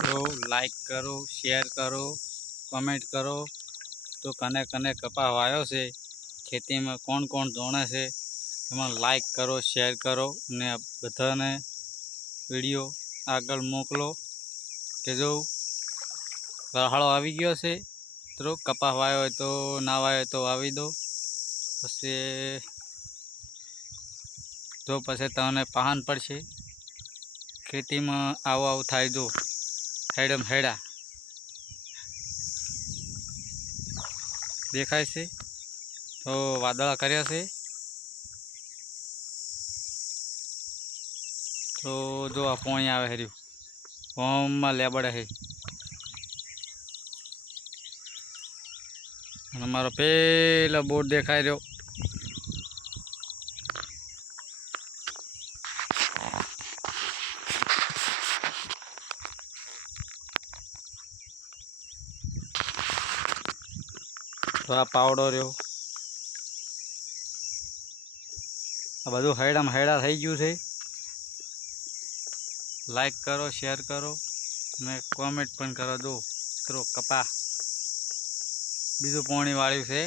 तो लाइक करो, शेयर करो, कमेंट करो। तो कने कने कपा वायो से खेती में कौन कौन जोड़े से एमां लाइक करो, शेयर करो ने बधाने विडियो आगळ मोकलो के जो वरहाळो आवी गयो छे तो कपा वायो होय तो ना वायो तो वावी दो। पछी जो पछी तमने पाहन पड़शे खेती में आवु आवु थाय। जो हेडम हेड़ा देखाय छे तो वादळा कर्या छे तो जो आ पाणी आवे हर्यु ओम में लेबड़ है अने मारो पेलो बोर्ड देखाय रह्यो तो आ पावड़ो रह्यो। आ बधुं हेडाम हेड़ा थई गयुं छे। लाइक करो, शेयर करो ने कमेंट पण करो। जो मित्रों कपा बीजू पाणी वाळ्युं छे।